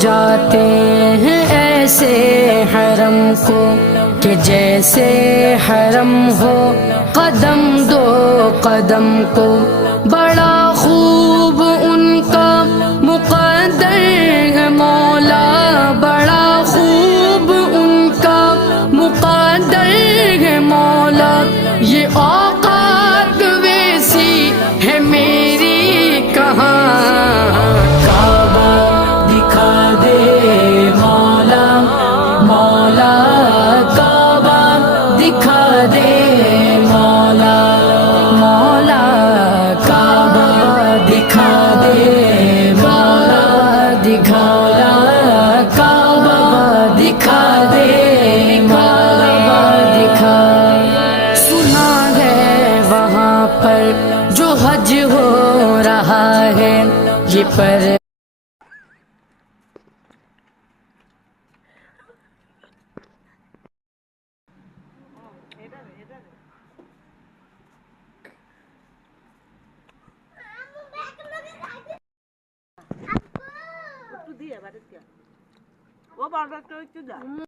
جاتے ہیں ایسے حرم کو کہ جیسے حرم ہو قدم دو قدم کو، بڑا خوب ان کا مقدر ہے مولا، بڑا خوب ان کا مقدر ہے مولا، یہ اوقات ویسی ہے میری کہاں، کعبہ دکھا دے مولا، مولا کعبہ دکھا دے مولا، مولا کعبہ دکھا دے مولا، دکھایا کعبہ دکھا دے مولا، دکھا سنا ہے وہاں پر جو حج ہو رہا ہے، یہ پر একটু দিয়ে বাড়িতে ও বারবার একটু দা